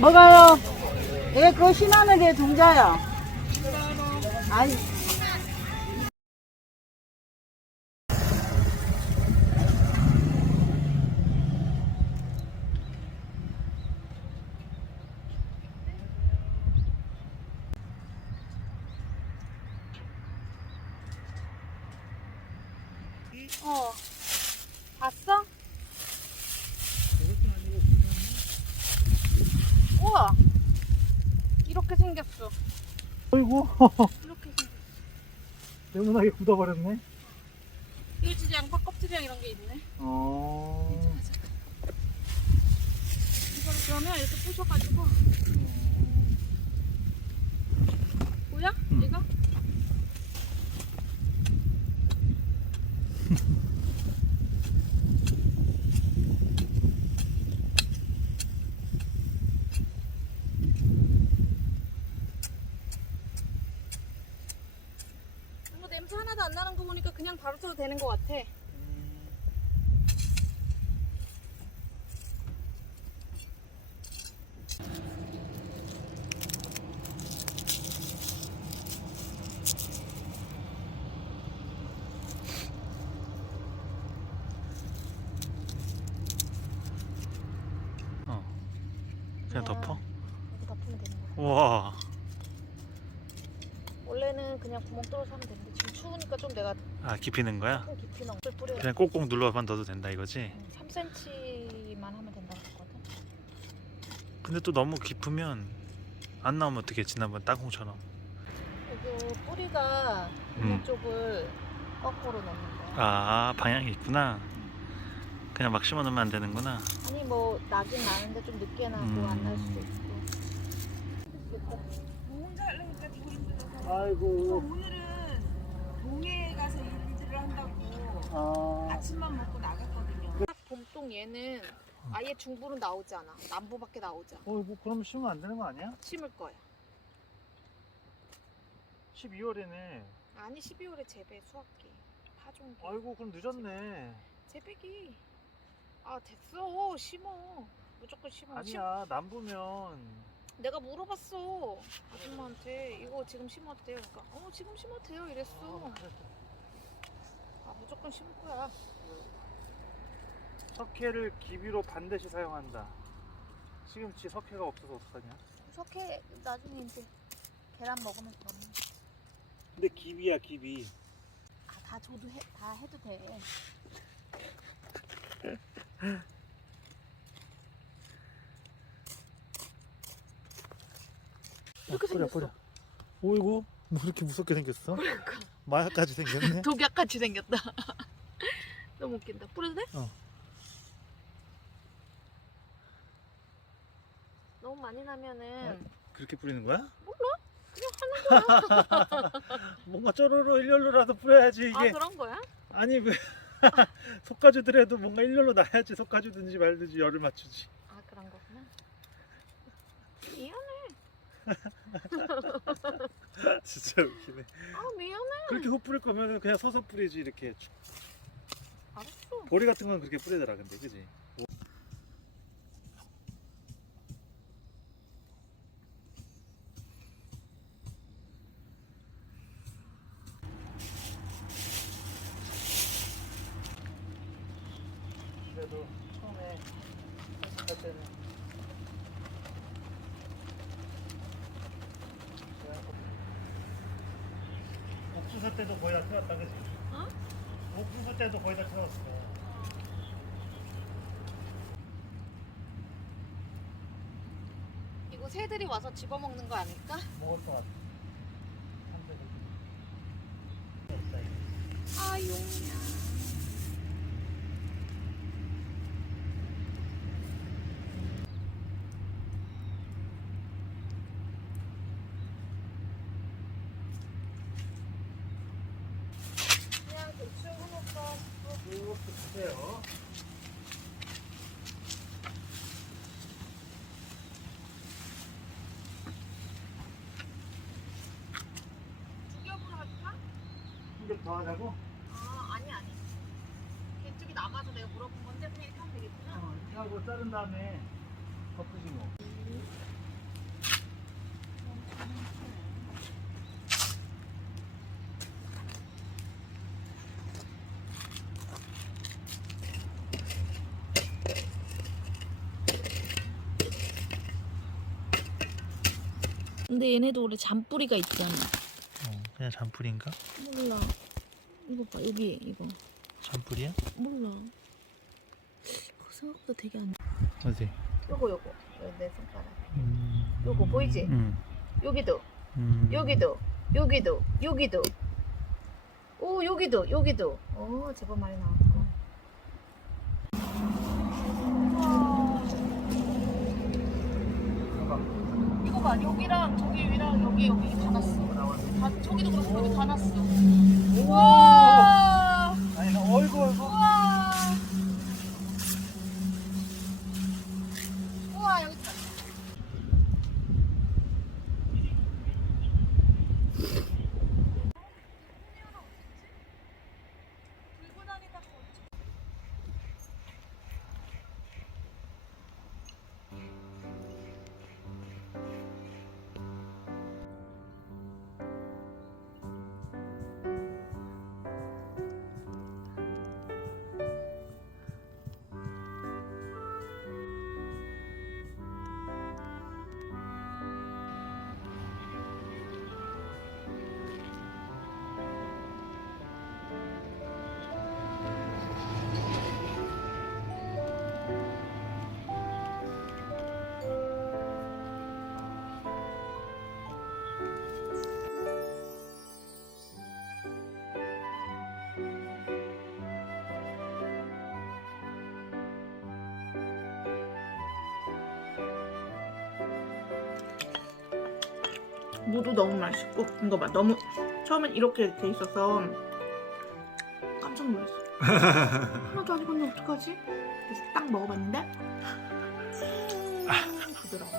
뭐가요? 예, 그거 신하는 게 동자야. 아니. 어. 봤어? 우와. 이렇게 생겼어. 어이구 이렇게 생겼어. 네모나게 굳어버렸네 진짜 양파 껍질이랑 이런 게 있네. 어... 이거를 그러면 이렇게 부셔가지고. 뭐야? 응. 이거? 냄새 하나도 안 나는 거 보니까 그냥 바로 써도 되는 것 같아. 어 그냥 덮어? 이렇게 덮으면 되는 거야. 우와 원래는 그냥 구멍 뚫어서 하면 되는데 지금 추우니까 좀 내가 아 깊이는 거야? 조금 깊이 넣을 뿌려. 그냥 꼭꼭 눌러만 넣어도 된다 이거지? 3cm만 하면 된다고 했거든. 근데 또 너무 깊으면 안 나오면 어떻게 지난번 땅콩처럼 이거 뿌리가 음. 있는 쪽을 거꾸로 넣는 거야. 아 방향이 있구나 그냥 막 심어놓으면 안 되는구나 아니 뭐 나긴 나는데 좀 늦게 나고 음. 안날 수도 있고. 혼자 하려니까 되게 힘들어서 아이고 오늘은 동해에 가서 일들을 한다고 아 아침만 먹고 나갔거든요. 딱 봄동 얘는 아예 중부는 나오지 않아. 남부밖에 나오지 않아. 어, 뭐 그럼 심으면 안 되는 거 아니야? 심을 거야. 12월이네 아니 12월에 재배 수확기 파종기 아이고 그럼 늦었네 재배기 아 됐어 심어 무조건 심어 심- 아니야 남부면 내가 물어봤어 아줌마한테. 이거 지금 심어도 돼요. 그러니까 어 지금 심어도 돼요. 이랬어. 아 무조건 심을 거야. 석회를 기비로 반드시 사용한다. 시금치 석회가 없어서 어떡하냐? 석회 나중에 이제 계란 먹으면 먹는 근데 기비야 기비. 아다 줘도 해, 다 해도 돼 이렇게 뿌려, 생겼어. 뿌려. 오이구 뭐 이렇게 무섭게 생겼어? 마약까지 생겼네 독약같이 생겼다 너무 웃긴다 뿌려도 돼? 어. 너무 많이 나면은 그렇게 뿌리는 거야? 뭔가 쪼로로 일렬로라도 뿌려야지 아 이게 그런 거야? 아니 왜 속가주더라도 뭔가 일렬로 나야지 속가주든지 말든지 열을 맞추지 아 그런 거구나 미안해 진짜 웃기네. 아 미안해 그렇게 호 뿌릴 거면 그냥 서서 뿌리지 이렇게. 알았어. 보리 같은 건 그렇게 뿌리더라 근데. 그지? 그래도 처음에 할 때는 옥수수 때도 거의 다 태웠다 그지? 어? 옥수수 때도 거의 다 태웠어 이거 새들이 와서 집어먹는 거 아닐까? 먹을 것 같아 한대로 아용이야 그냥 대충 해놓을까 이것도 주세요 두 겹으로 할까? 한겹 더 하자고? 아 아니 아니 개쪽이 남아서 내가 물어본 건데 그냥 이렇게 하면 되겠구나 어, 이렇게 하고 자른 다음에 덮으지 뭐 근데 얘네도 원래 잔뿌리가 있잖아. 어, 그냥 잔뿌리인가? 몰라. 이거 봐 여기 이거 잔뿌리야? 몰라. 그거 생각보다 되게 안. 어디? 요거 요거 내 손가락. 음. 요거 보이지? 응. 여기도 음. 여기도 여기도 여기도. 오 여기도 여기도. 오 제법 많이 나왔 봐 여기랑 저기 위랑 여기 여기 다 났어. 다 저기도 그렇고 여기 다 났어. 우와. 아니 나 어이구 어이구. 우와. 우와 여기 무도 너무 맛있고 이거 봐. 너무 처음엔 이렇게 돼 있어서 깜짝 놀랐어. 하나도 안 익었는데 어떡하지? 그래서 딱 먹어봤는데? 아. 음, 부드러워.